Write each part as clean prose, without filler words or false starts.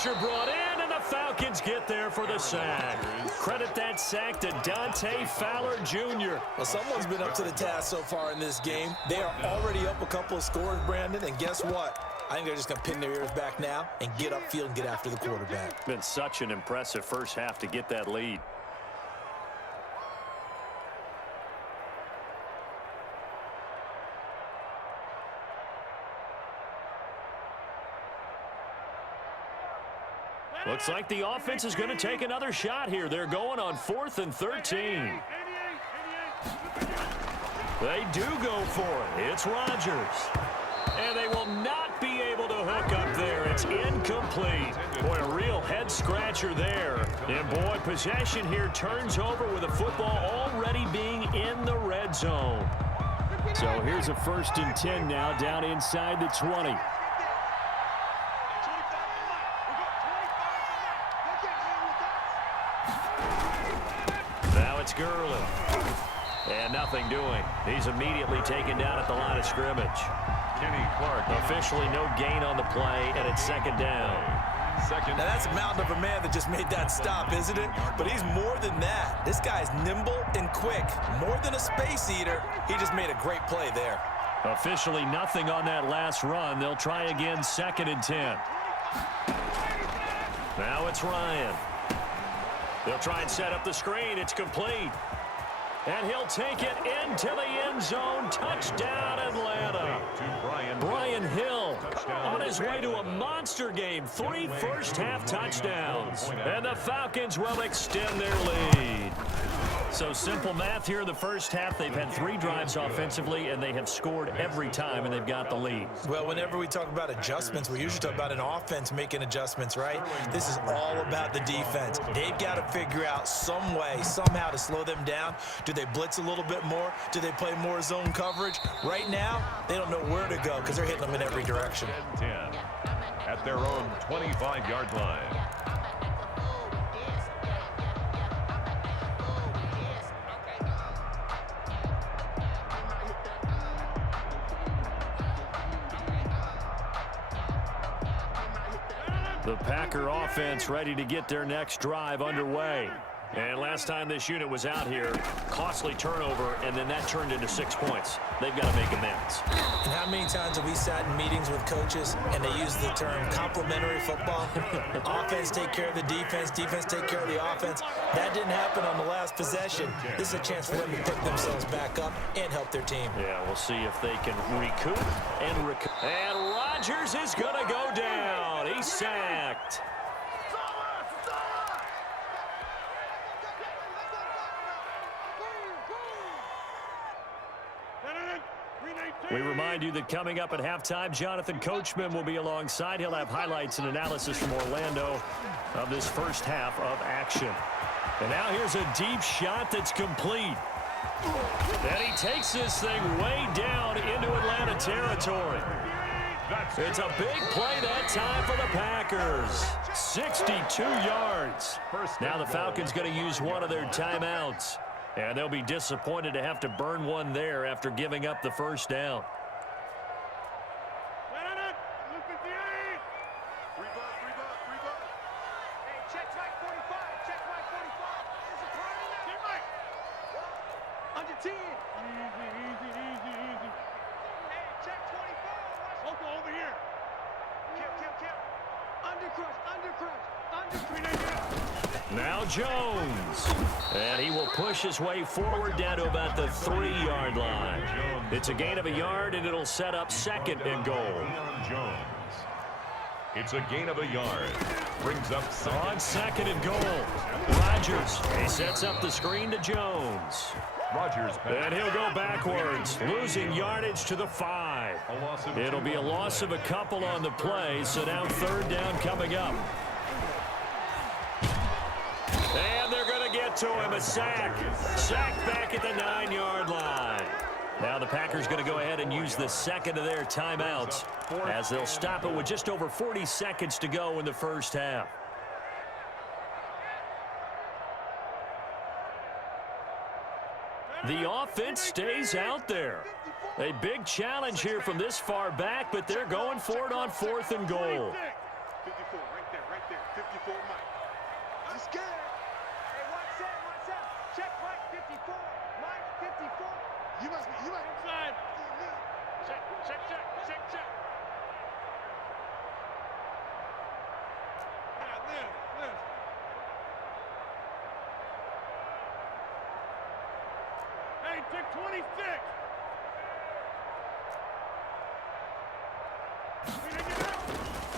Pressure brought in, and the Falcons get there for the sack. Credit that sack to Dante Fowler Jr. Well, someone's been up to the task so far in this game. They are already up a couple of scores, Brandon, and guess what? I think they're just going to pin their ears back now and get upfield and get after the quarterback. Been such an impressive first half to get that lead. Looks like the offense is going to take another shot here. They're going on 4th and 13. They do go for it. It's Rodgers. And they will not be able to hook up there. It's incomplete. Boy, a real head-scratcher there. And, boy, possession here turns over with the football already being in the red zone. So here's a 1st and 10 now down inside the 20. Now it's Gurley. And nothing doing. He's immediately taken down at the line of scrimmage. Kenny Clark. Officially no gain on the play, and it's 2nd down. Now that's a mountain of a man that just made that stop, isn't it? But he's more than that. This guy's nimble and quick. More than a space eater. He just made a great play there. Officially nothing on that last run. They'll try again, 2nd and 10. Now it's Ryan. They'll try and set up the screen. It's complete. And he'll take it into the end zone. Touchdown, Atlanta. Brian Hill on his way to a monster game. 3 first-half touchdowns. And the Falcons will extend their lead. So simple math here in the first half. They've had 3 drives offensively, and they have scored every time, and they've got the lead. Well, whenever we talk about adjustments, we usually talk about an offense making adjustments, right? This is all about the defense. They've got to figure out some way, somehow to slow them down. Do they blitz a little bit more? Do they play more zone coverage? Right now, they don't know where to go because they're hitting them in every direction. 10 at their own 25-yard line. The Packer offense ready to get their next drive underway. And last time this unit was out here, costly turnover, and then that turned into 6 points. They've got to make amends. And how many times have we sat in meetings with coaches and they use the term complementary football? Offense take care of the defense, defense take care of the offense. That didn't happen on the last possession. This is a chance for them to pick themselves back up and help their team. Yeah, we'll see if they can recoup and recoup. And Rodgers is going to go down. He's sacked. We remind you that coming up at halftime, Jonathan Coachman will be alongside. He'll have highlights and analysis from Orlando of this first half of action. And now here's a deep shot that's complete. And he takes this thing way down into Atlanta territory. It's a big play that time for the Packers. 62 yards. Now the Falcons going to use one of their timeouts. And they'll be disappointed to have to burn one there after giving up the first down. Now Jones, and he will push his way forward down to about the 3-yard line. It's a gain of a yard, and it'll set up 2nd and goal. It's a gain of a yard. Brings up on 2nd and goal. Rodgers, he sets up the screen to Jones. Rodgers, and he'll go backwards, losing yardage to the 5. It'll be a loss of a couple on the play, so now 3rd down coming up. And they're going to get to him, a sack. Sack back at the 9-yard line. Now the Packers going to go ahead and use the 2nd of their timeouts as they'll stop it with just over 40 seconds to go in the first half. The offense stays out there. A big challenge here from this far back, but they're going for it on 4th and goal. there. 54 Mike. I'm scared. Hey, 1-7. Check Mike 54. Mike 54. You must Inside. Check. Yeah, live. Hey, check 26.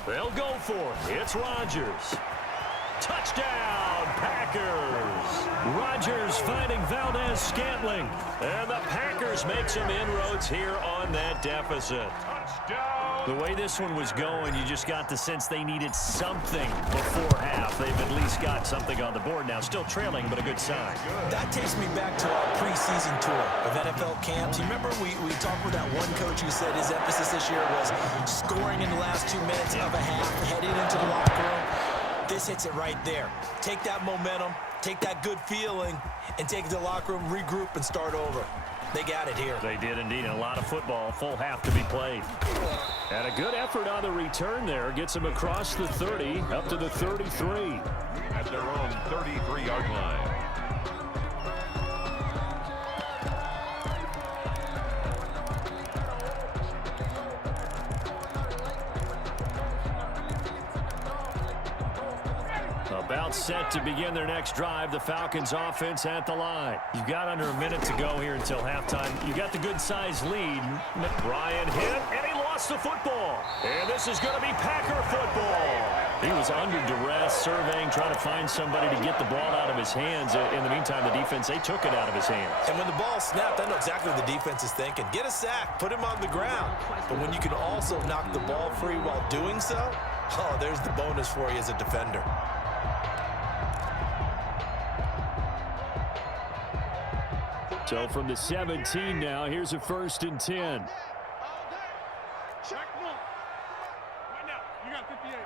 They'll go for it. It's Rodgers. Touchdown, Packers. Rodgers finding Valdez-Scantling. And the Packers make some inroads here on that deficit. Touchdown. The way this one was going, you just got the sense they needed something before half. They've at least got something on the board now. Still trailing, but a good sign. That takes me back to our preseason tour of NFL camps. You remember we talked with that one coach who said his emphasis this year was scoring in the last 2 minutes of a half, heading into the locker room. This hits it right there. Take that momentum, take that good feeling, and take it to the locker room, regroup, and start over. They got it here. They did indeed. A lot of football, full half to be played. And a good effort on the return there. Gets them across the 30, up to the 33. At their own 33-yard line. About set to begin their next drive. The Falcons offense at the line. You've got under a minute to go here until halftime. You got the good-sized lead. Ryan hit, and he lost the football. And this is going to be Packer football. He was under duress, surveying, trying to find somebody to get the ball out of his hands. In the meantime, the defense, they took it out of his hands. And when the ball snapped, I know exactly what the defense is thinking. Get a sack, put him on the ground. But when you can also knock the ball free while doing so, oh, there's the bonus for you as a defender. So from the 17 now, here's a 1st and 10. Check 1. Right now, you got 58. Man,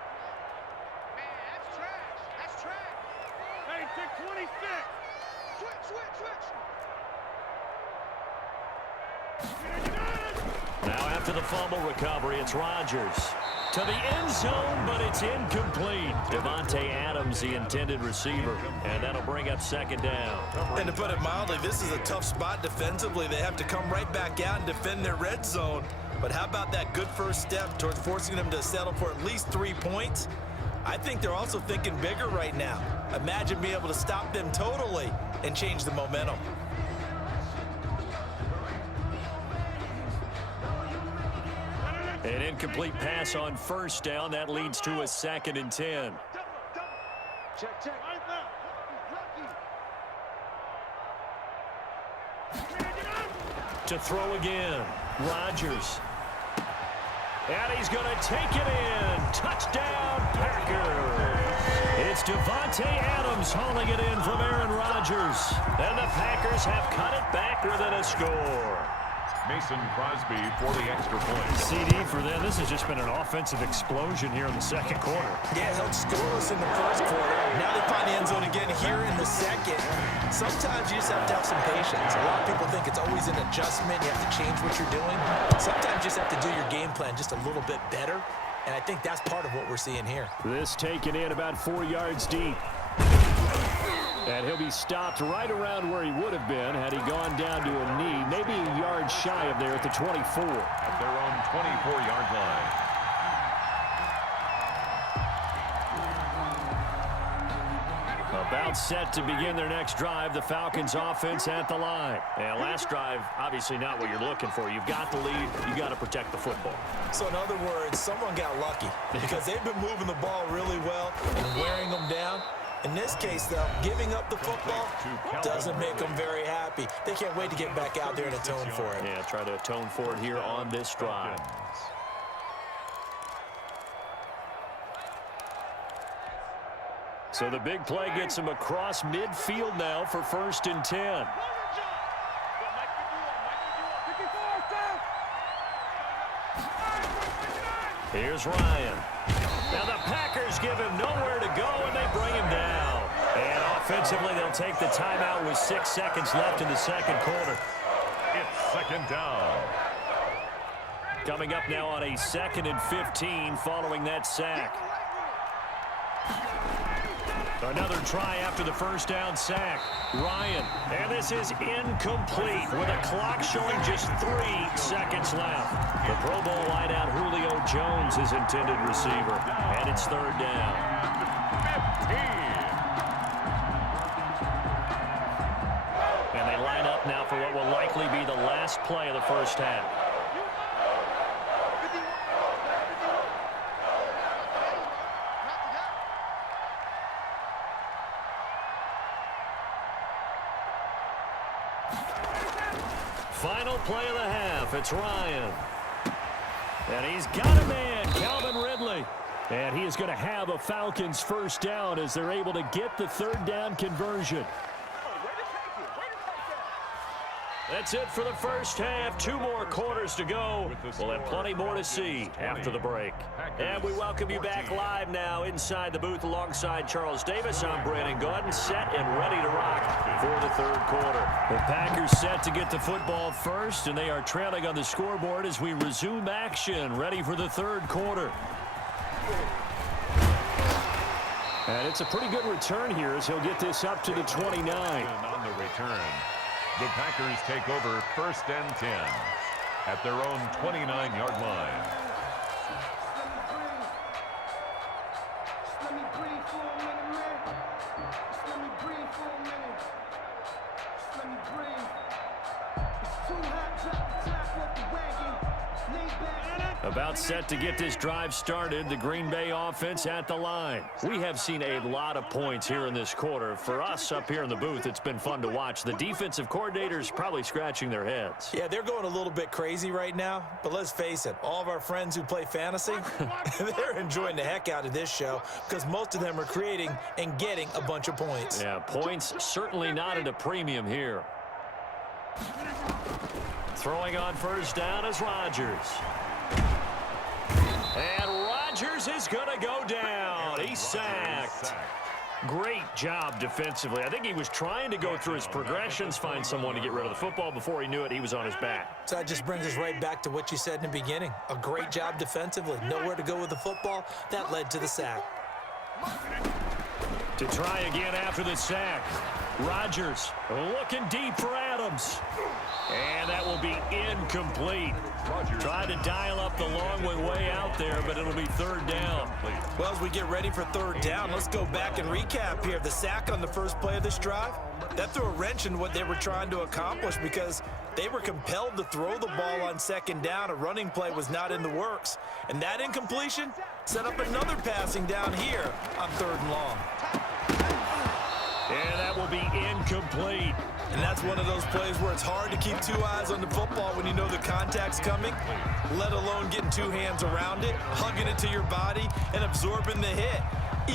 that's trash. Hey, check 26. Switch. Now after the fumble recovery, it's Rodgers. To the end zone, but it's incomplete. Devontae Adams, the intended receiver. And that'll bring up 2nd down. And to put it mildly, this is a tough spot defensively. They have to come right back out and defend their red zone. But how about that good first step towards forcing them to settle for at least 3 points? I think they're also thinking bigger right now. Imagine being able to stop them totally and change the momentum. An incomplete pass on 1st down. That leads to a 2nd and 10. Check. To throw again. Rodgers. And he's going to take it in. Touchdown, Packers. It's Devontae Adams hauling it in from Aaron Rodgers. And the Packers have cut it back within a score. Mason Crosby for the extra point. CD for them. This has just been an offensive explosion here in the 2nd quarter. Yeah, held scoreless in the 1st quarter. Now they find the end zone again here in the 2nd. Sometimes you just have to have some patience. A lot of people think it's always an adjustment. You have to change what you're doing. Sometimes you just have to do your game plan just a little bit better. And I think that's part of what we're seeing here. This taken in about 4 yards deep. And he'll be stopped right around where he would have been had he gone down to a knee, maybe a yard shy of there at the 24. At their own 24-yard line. About set to begin their next drive, the Falcons offense at the line. And last drive, obviously not what you're looking for. You've got the lead. You've got to protect the football. So in other words, someone got lucky because they've been moving the ball really well and wearing them down. In this case, though, giving up the football doesn't make them very happy. They can't wait to get back out there and atone for it. Yeah, try to atone for it here on this drive. So the big play gets him across midfield now for 1st and 10. Here's Ryan. Now the Packers give him nowhere to go, and they bring him down. And offensively, they'll take the timeout with 6 seconds left in the 2nd quarter. It's 2nd down. Coming up now on a 2nd and 15 following that sack. Another try after the first down sack. Ryan, and this is incomplete with a clock showing just 3 seconds left. The Pro Bowl wideout Julio Jones is intended receiver, and it's third down. 15. And they line up now for what will likely be the last play of the first half. Final play of the half. It's Ryan. And he's got a man, Calvin Ridley. And he is going to have a Falcons first down as they're able to get the third down conversion. That's it for the first half. 2 more quarters to go. We'll have plenty more to see after the break. And we welcome you back live now inside the booth alongside Charles Davis. I'm Brandon Gordon, set and ready to rock for the third quarter. The Packers set to get the football first, and they are trailing on the scoreboard as we resume action, ready for the third quarter. And it's a pretty good return here as he'll get this up to the 29. On the return, the Packers take over 1st and 10 at their own 29-yard line. About set to get this drive started, the Green Bay offense at the line. We have seen a lot of points here in this quarter. For us up here in the booth, it's been fun to watch. The defensive coordinators probably scratching their heads. Yeah, they're going a little bit crazy right now, but let's face it, all of our friends who play fantasy, they're enjoying the heck out of this show because most of them are creating and getting a bunch of points. Yeah, points certainly not at a premium here. Throwing on first down is Rodgers. And Rodgers is going to go down. He's sacked. Great job defensively. I think he was trying to go through his progressions, find someone to get rid of the football. Before he knew it, he was on his back. So that just brings us right back to what you said in the beginning. A great job defensively. Nowhere to go with the football. That led to the sack. To try again after the sack. Rodgers looking deep for Adams. And that will be incomplete. Tried to dial up the long way out there, but it'll be third down. Well, as we get ready for third down, let's go back and recap here. The sack on the first play of this drive, that threw a wrench in what they were trying to accomplish because they were compelled to throw the ball on second down. A running play was not in the works. And that incompletion set up another passing down here on third and long. And that will be incomplete. And that's one of those plays where it's hard to keep 2 eyes on the football when you know the contact's coming, let alone getting 2 hands around it, hugging it to your body, and absorbing the hit,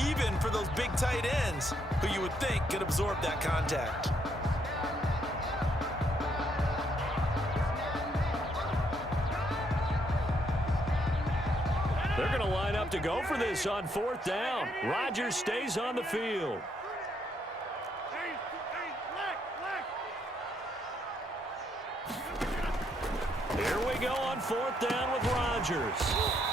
even for those big tight ends who you would think could absorb that contact. They're going to line up to go for this on fourth down. Rodgers stays on the field. Here we go on fourth down with Rodgers.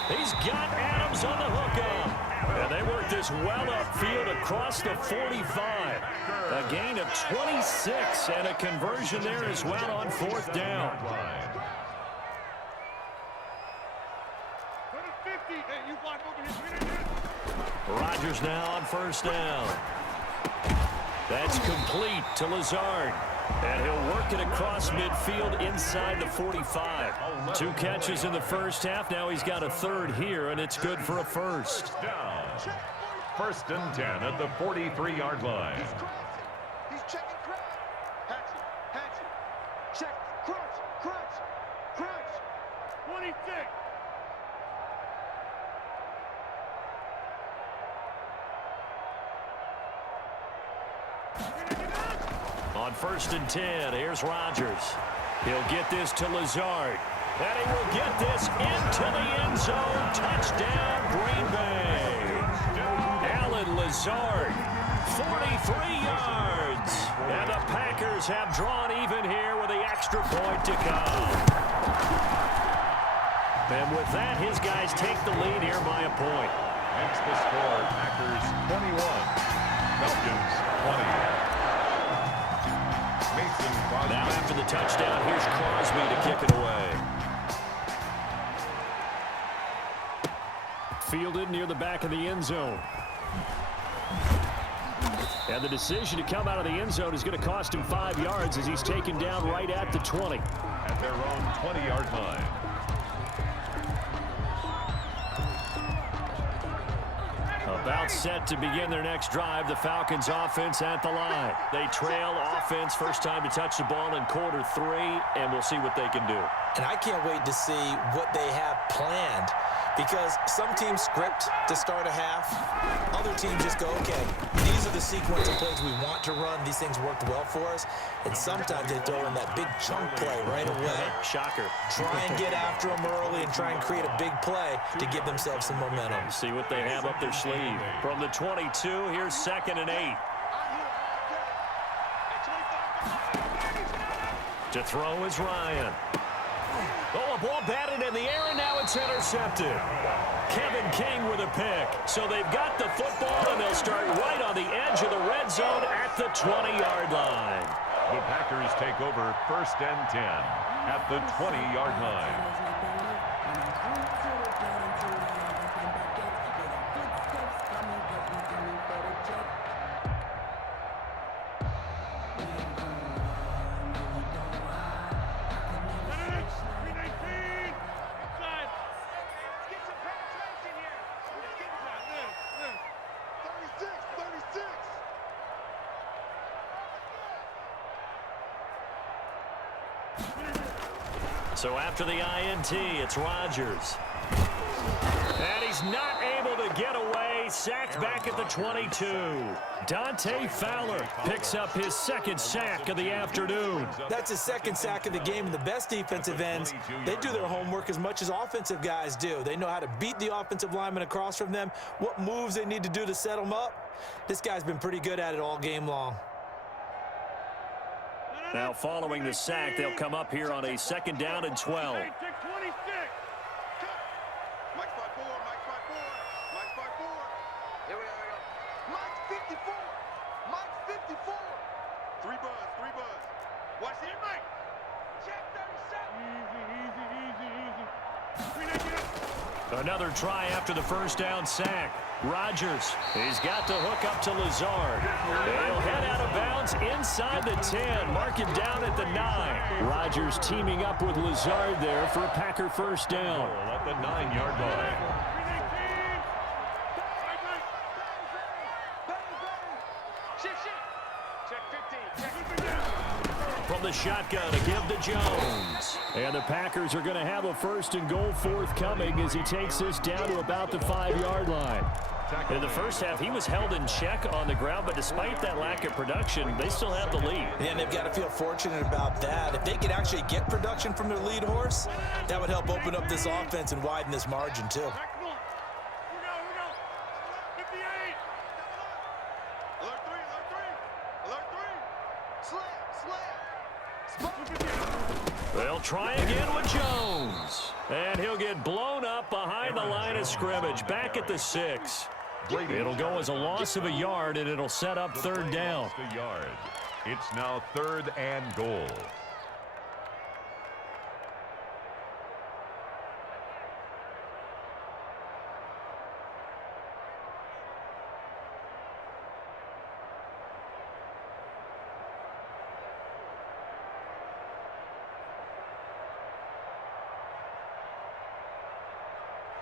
He's got Adams on the hookup. And they work this well upfield across the 45. A gain of 26 and a conversion there as well on fourth down. Rodgers now on first down. That's complete to Lazard. And he'll work it across midfield inside the 45. 2 catches in the first half. Now he's got a third here, and it's good for a first. Down. 1st and 10 at the 43-yard line. He's checking crunch. Hatchet. Check. Crunch. 26. On 1st and 10, here's Rodgers. He'll get this to Lazard. And he will get this into the end zone. Touchdown, Green Bay. Alan Lazard, 43 yards. And the Packers have drawn even here with the extra point to come. And with that, his guys take the lead here by a point. Makes the score Packers Falcons 20. Mason Crosby. Now after the touchdown, here's Crosby to kick it away. Fielded near the back of the end zone. And the decision to come out of the end zone is going to cost him 5 yards as he's taken down right at the 20. At their own 20-yard line. About set to begin their next drive. The Falcons offense at the line. They trail offense, first time to touch the ball in quarter 3, and we'll see what they can do. And I can't wait to see what they have planned, because some teams script to start a half. Other teams just go, okay, these are the sequence of plays we want to run. These things worked well for us. And sometimes they throw in that big chunk play right away. Shocker. Try and get after them early and try and create a big play to give themselves some momentum. See what they have up their sleeve. From the 22, here's 2nd and 8. To throw is Ryan. Oh, a ball batted in the air, and now it's intercepted. Kevin King with a pick. So they've got the football, and they'll start right on the edge of the red zone at the 20-yard line. The Packers take over 1st and 10 at the 20-yard line. So after the INT, it's Rodgers. And he's not able to get away. Sacked back at the 22. Dante Fowler picks up his 2nd sack of the afternoon. That's his 2nd sack of the game, and the best defensive ends, they do their homework as much as offensive guys do. They know how to beat the offensive lineman across from them, what moves they need to do to set them up. This guy's been pretty good at it all game long. Now following the sack, they'll come up here on a 2nd down and 12. Hey, take 26. Mike's 5-4, Mike's 5-4, Mike's 5-4. Here we go. Mike's 54, Mike's 54. 3 buzz, 3 buzz. Watch it, Mike. Check 37. Easy. Another try after the 1st down sack. Rodgers, he's got to hook up to Lazard. They'll head out of bounds inside the 10. Mark him down at the 9. Rodgers teaming up with Lazard there for a Packer 1st down. At the 9-yard line. From the shotgun to give to Jones. And the Packers are going to have a 1st and goal forthcoming as he takes this down to about the 5-yard line. In the first half, he was held in check on the ground, but despite that lack of production, they still have the lead. Yeah, and they've got to feel fortunate about that. If they could actually get production from their lead horse, that would help open up this offense and widen this margin, too. Here we go. 58. Alert 3. They'll try again with Jones. And he'll get blown up behind the line of scrimmage, back at the 6. It'll go as a loss of a yard, and it'll set up 3rd down. It's now 3rd and goal.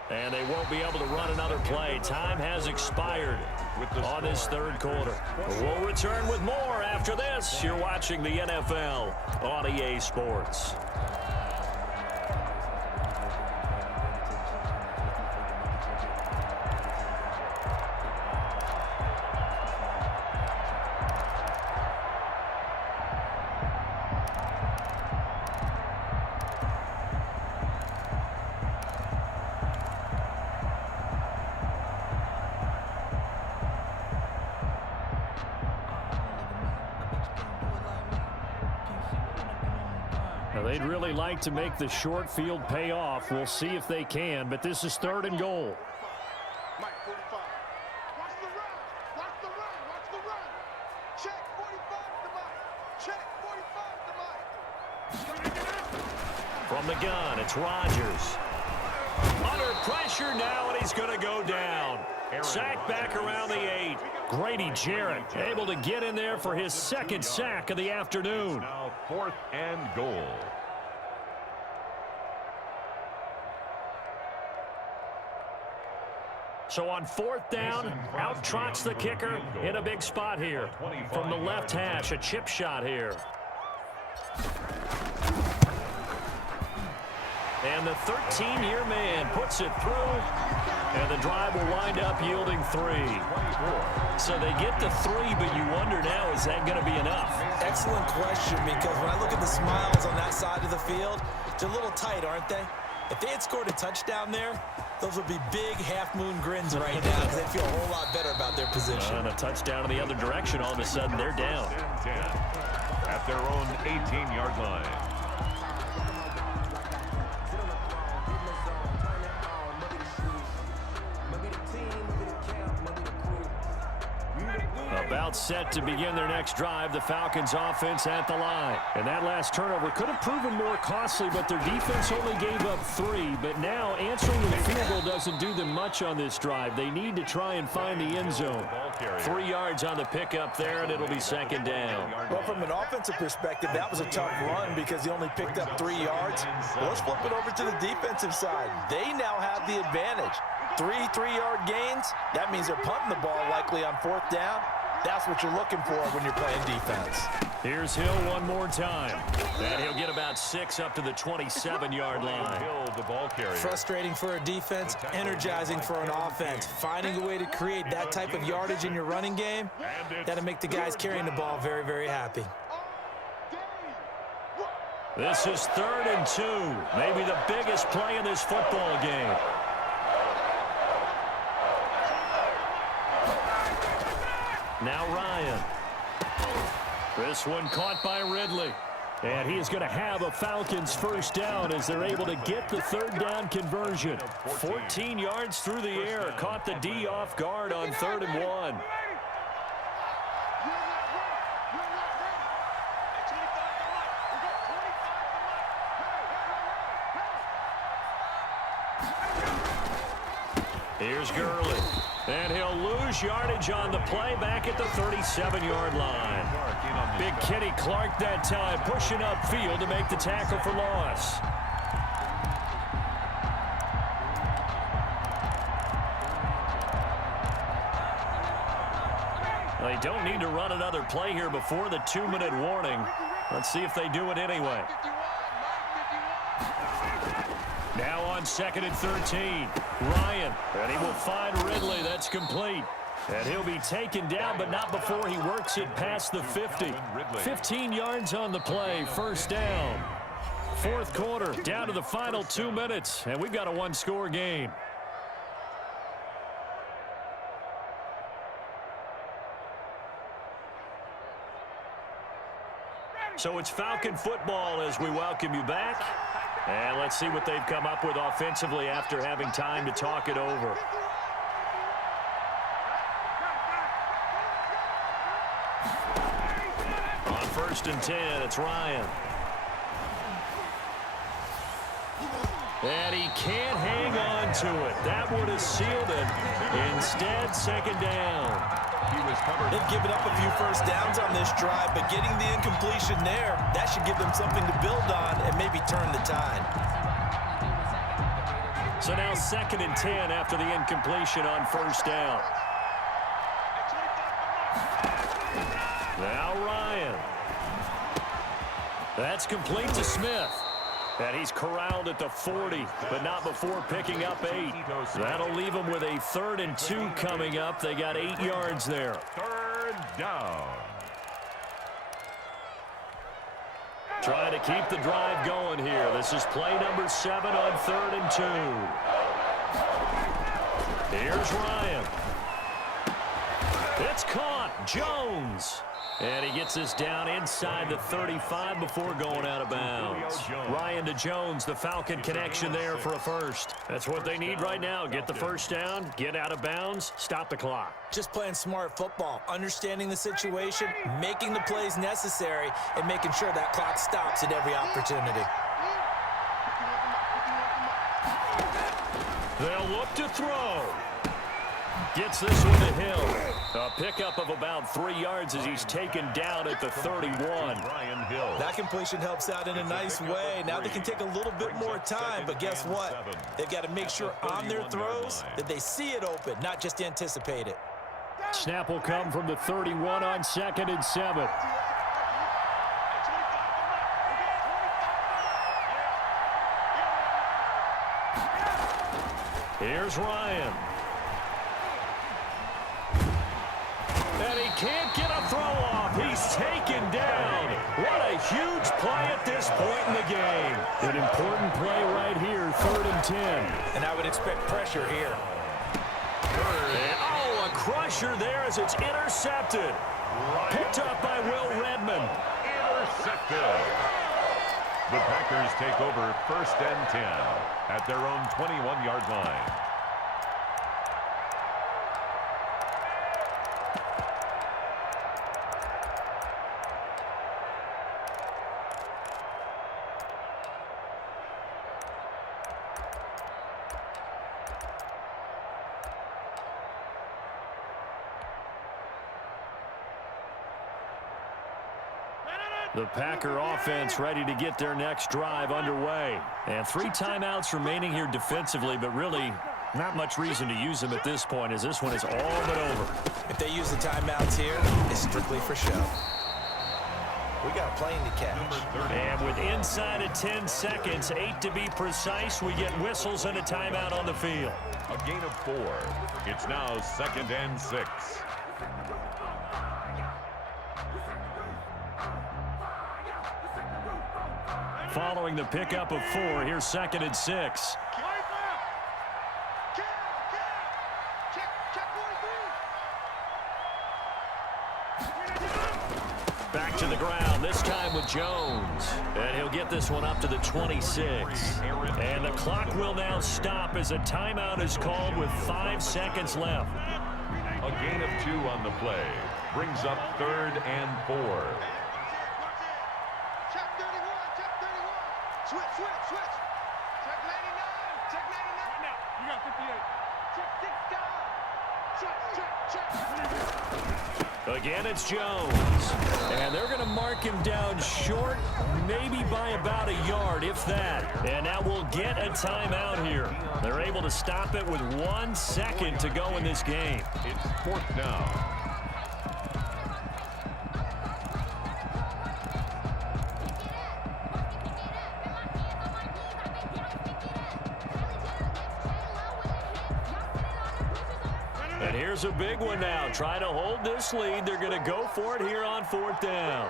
And they won't be able to run another play. Time has expired on this 3rd quarter. We'll return with more after this. You're watching the NFL on EA Sports. They'd really like to make the short field pay off. We'll see if they can, but this is 3rd and goal. Mike 45. Watch the route. run. Check 45 to Mike. Check 45 to Mike. From the gun, it's Rodgers. Under pressure now, and he's going to go down. Sack back around the 8. Grady Jarrett able to get in there for his second sack of the afternoon. Now 4th and goal. So on 4th down, out trots the kicker in a big spot here. From the left hash, a chip shot here. And the 13-year man puts it through, and the drive will wind up yielding 3. So they get to 3, but you wonder now, is that going to be enough? Excellent question, because when I look at the smiles on that side of the field, they're a little tight, aren't they? If they had scored a touchdown there, those would be big half-moon grins right now because they feel a whole lot better about their position. And a touchdown in the other direction, all of a sudden they're down. 10 at their own 18-yard line. About set to begin their next drive, the Falcons offense at the line. And that last turnover could have proven more costly, but their defense only gave up 3. But now answering the field goal doesn't do them much on this drive. They need to try and find the end zone. 3 yards on the pickup there, and it'll be second down. Well, from an offensive perspective, that was a tough run because he only picked up 3 yards. Well, let's flip it over to the defensive side. They now have the advantage. 3 3-yard gains, that means they're punting the ball likely on 4th down. That's what you're looking for when you're playing defense. Here's Hill one more time. And he'll get about 6 up to the 27-yard line. Hill, the ball carrier. Frustrating for a defense, energizing for an offense. Finding a way to create that type of yardage in your running game, that'll make the guys carrying the ball very, very happy. This is 3rd and 2. Maybe the biggest play in this football game. Now Ryan. This one caught by Ridley. And he is going to have a Falcons first down as they're able to get the 3rd down conversion. 14 yards through the air. Caught the D off guard on 3rd and 1. Here's Gurley. And he'll lose yardage on the play back at the 37-yard line. Big Kenny Clark that time pushing upfield to make the tackle for loss. They don't need to run another play here before the 2-minute warning. Let's see if they do it anyway. Now on 2nd and 13. Ryan, and he will find Ridley. That's complete. And he'll be taken down, but not before he works it past the 50. 15 yards on the play, first down. 4th quarter, down to the final 2 minutes, and we've got a 1-score game. So it's Falcon football as we welcome you back. And let's see what they've come up with offensively after having time to talk it over. On 1st and 10, it's Ryan. And he can't hang on to it. That would have sealed it. Instead, 2nd down. He was covered. They've given up a few first downs on this drive, but getting the incompletion there, that should give them something to build on and maybe turn the tide. So now 2nd and 10 after the incompletion on 1st down. Now Ryan. That's complete to Smith. And he's corralled at the 40, but not before picking up 8. That'll leave him with a 3rd and 2 coming up. They got 8 yards there. 3rd down. Trying to keep the drive going here. This is play number 7 on 3rd and 2. Here's Ryan. It's caught. Jones. And he gets this down inside the 35 before going out of bounds. Ryan to Jones, the Falcon connection there for a first. That's what they need right now. Get the first down, get out of bounds, stop the clock. Just playing smart football, understanding the situation, making the plays necessary, and making sure that clock stops at every opportunity. They'll look to throw. Gets this one to Hill. A pickup of about 3 yards as he's taken down at the 31. That completion helps out in a nice way. Now they can take a little bit more time, but guess what? They've got to make sure on their throws that they see it open, not just anticipate it. Snap will come from the 31 on 2nd and 7. Here's Ryan. And he can't get a throw off. He's taken down. What a huge play at this point in the game. An important play right here, 3rd and 10. And I would expect pressure here. And, oh, a crusher there as it's intercepted. Picked up by Will Redmond. Intercepted. The Packers take over 1st and 10 at their own 21-yard line. The Packer offense ready to get their next drive underway. And 3 timeouts remaining here defensively, but really not much reason to use them at this point as this one is all but over. If they use the timeouts here, it's strictly for show. We got a plane to catch. And with inside of 10 seconds, 8 to be precise, we get whistles and a timeout on the field. A gain of 4. It's now 2nd and 6. Following the pickup of 4, here's 2nd and 6. Back to the ground, this time with Jones. And he'll get this one up to the 26. And the clock will now stop as a timeout is called with 5 seconds left. A gain of 2 on the play. Brings up 3rd and 4. Switch. Check 99. Check 99. Now, you got 58. Check. Again, it's Jones. And they're going to mark him down short, maybe by about a yard, if that. And now we'll get a timeout here. They're able to stop it with 1 second to go in this game. It's 4th down. And here's a big one now. Trying to hold this lead. They're going to go for it here on 4th down.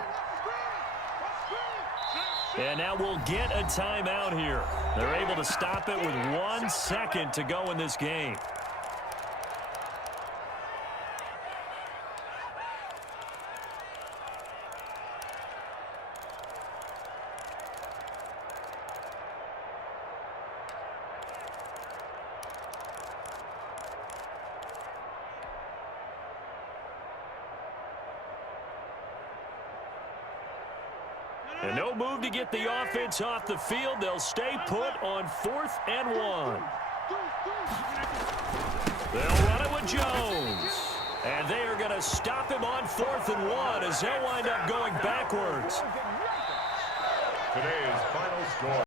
And now we'll get a timeout here. They're able to stop it with 1 second to go in this game. And no move to get the offense off the field. They'll stay put on 4th and 1. They'll run it with Jones. And they are going to stop him on 4th and 1 as they'll wind up going backwards. Today's final score.